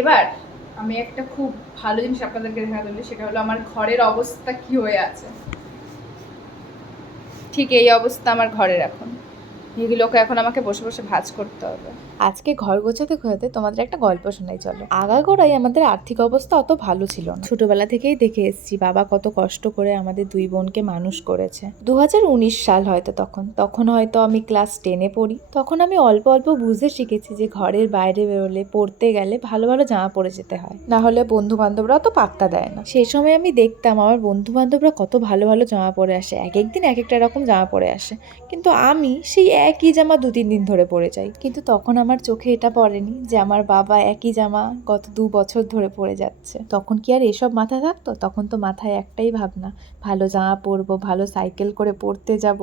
এবার আমি একটা খুব ভালো জিনিস আপনাদেরকে দেখাতে বলি, সেটা হলো আমার ঘরের অবস্থা কি হয়ে আছে। ঠিক এই অবস্থা আমার ঘরের এখন। এগুলোকে এখন আমাকে বসে বসে ভাঁজ করতে হবে। আজকে ঘর গোছাতে গোছাতে তোমাদের একটা গল্প শোনাই চলো। আগাগোড়াই আমাদের আর্থিক অবস্থা অত ভালো ছিল না। ছোটবেলা থেকেই দেখে এসেছি বাবা কত কষ্ট করে আমাদের দুই বোনকে মানুষ করেছে। 2019 সাল হয়তো তখন হয়তো আমি ক্লাস 10-এ পড়ি। তখন আমি অল্প অল্প বুঝতে শিখেছি যে ঘরের বাইরে বেরোলে পড়তে গেলে ভালো ভালো জামা পরে যেতে হয়, না হলে বন্ধু বান্ধবরা অত পাত্তা দেয় না। সেই সময় আমি দেখতাম আমার বন্ধু বান্ধবরা কত ভালো ভালো জামা পরে আসে, এক একদিন এক একটা রকম জামা পরে আসে, কিন্তু আমি সেই একই জামা 2-3 দিন ধরে পরে যাই। কিন্তু তখন আমার চোখে এটা পড়েনি যে আমার বাবা একই জামা গত 2 বছর ধরে পরে যাচ্ছে। তখন কি আর এসব মাথায় থাকতো? তখন তো মাথায় একটাই ভাবনা, ভালো জামা পরবো, ভালো সাইকেল করে পড়তে যাব,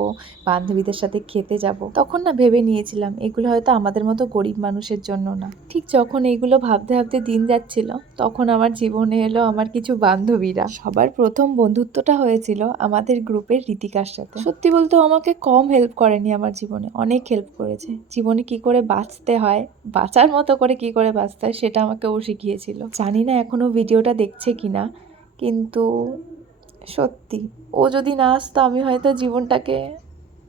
বান্ধবীদের সাথে খেতে যাব। তখন না ভেবে নিয়েছিলাম এগুলো হয়তো আমাদের মতো গরিব মানুষের জন্য না। ঠিক যখন এইগুলো ভাবতে ভাবতে দিন যাচ্ছিল, তখন আমার জীবনে এলো আমার কিছু বান্ধবীরা। সবার প্রথম বন্ধুত্বটা হয়েছিল আমাদের গ্রুপের ঋতিকার সাথে। সত্যি বলতে ও আমাকে কম হেল্প করেনি, আমার জীবনে অনেক হেল্প করেছে। জীবনে কি করে বাঁচতে হয়, বাঁচার মতো করে কি করে বাঁচতে হয়, সেটা আমাকে ও শিখিয়েছিল। জানি না এখনো ভিডিওটা দেখছে কিনা, কিন্তু সত্যি ও যদি না আসতো আমি হয়তো জীবনটাকে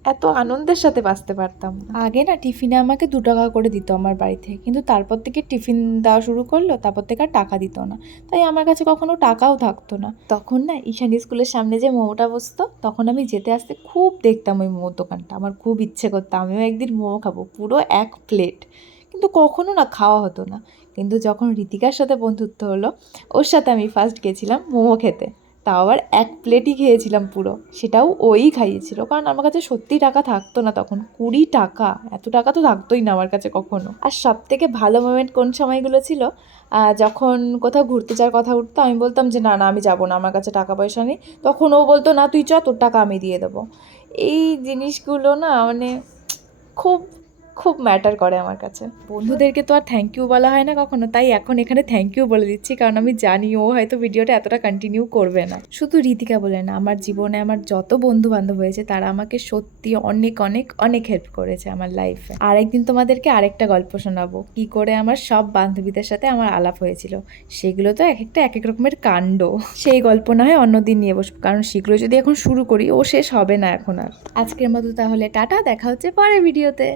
এত আনন্দের সাথে বাঁচতে পারতাম না। আগে না টিফিনে আমাকে 2 টাকা করে দিত আমার বাড়িতে, কিন্তু তারপর থেকে টিফিন দেওয়া শুরু করলো, তারপর থেকে আর টাকা দিত না। তাই আমার কাছে কখনো টাকাও থাকতো না। তখন না ঈশানী স্কুলের সামনে যে মোমোটা বসতো, তখন আমি যেতে আসতে খুব দেখতাম ওই মোমোর দোকানটা। আমার খুব ইচ্ছে করতো আমিও একদিন মোমো খাবো, পুরো 1 প্লেট। কিন্তু কখনো না খাওয়া হতো না। কিন্তু যখন ঋতিকার সাথে বন্ধুত্ব হলো, ওর সাথে আমি ফার্স্ট গেছিলাম মোমো খেতে। তাও আবার 1 প্লেটই খেয়েছিলাম পুরো, সেটাও ওই খাইয়েছিল, কারণ আমার কাছে সত্যি টাকা থাকতো না তখন। 20 টাকা, এত টাকা তো থাকতোই না আমার কাছে কখনো। আর সব থেকে ভালো মোমেন্ট কোন সময়গুলো ছিল, যখন কোথাও ঘুরতে যাওয়ার কথা উঠতো, আমি বলতাম যে না না আমি যাবো না, আমার কাছে টাকা পয়সা নেই। তখন ও বলতো না তুই চ, তোর টাকা আমি দিয়ে দেবো। এই জিনিসগুলো না মানে খুব খুব ম্যাটার করে আমার কাছে। বন্ধুদেরকে তো আর থ্যাংক ইউ বলা হয় না কখনো, তাই এখন এখানে থ্যাংক ইউ বলে দিচ্ছি, কারণ আমি জানি ও হয়তো ভিডিওটা এতটা কন্টিনিউ করবে না। শুধু ঋতিকা বলে না, আমার জীবনে আমার যত বন্ধু বান্ধব হয়েছে তারা আমাকে সত্যি অনেক অনেক অনেক হেল্প করেছে আমার লাইফে। আর একদিন তোমাদেরকে আরেকটা গল্প শোনাবো, কি করে আমার সব বান্ধবীদের সাথে আমার আলাপ হয়েছিল। সেগুলো তো এক একটা এক এক রকমের কাণ্ড। সেই গল্প না হয় অন্যদিন নিয়ে বসবো, কারণ সেগুলো যদি এখন শুরু করি ও শেষ হবে না এখন আর। আজকের মতো তাহলে টাটা, দেখা হচ্ছে পরের ভিডিওতে।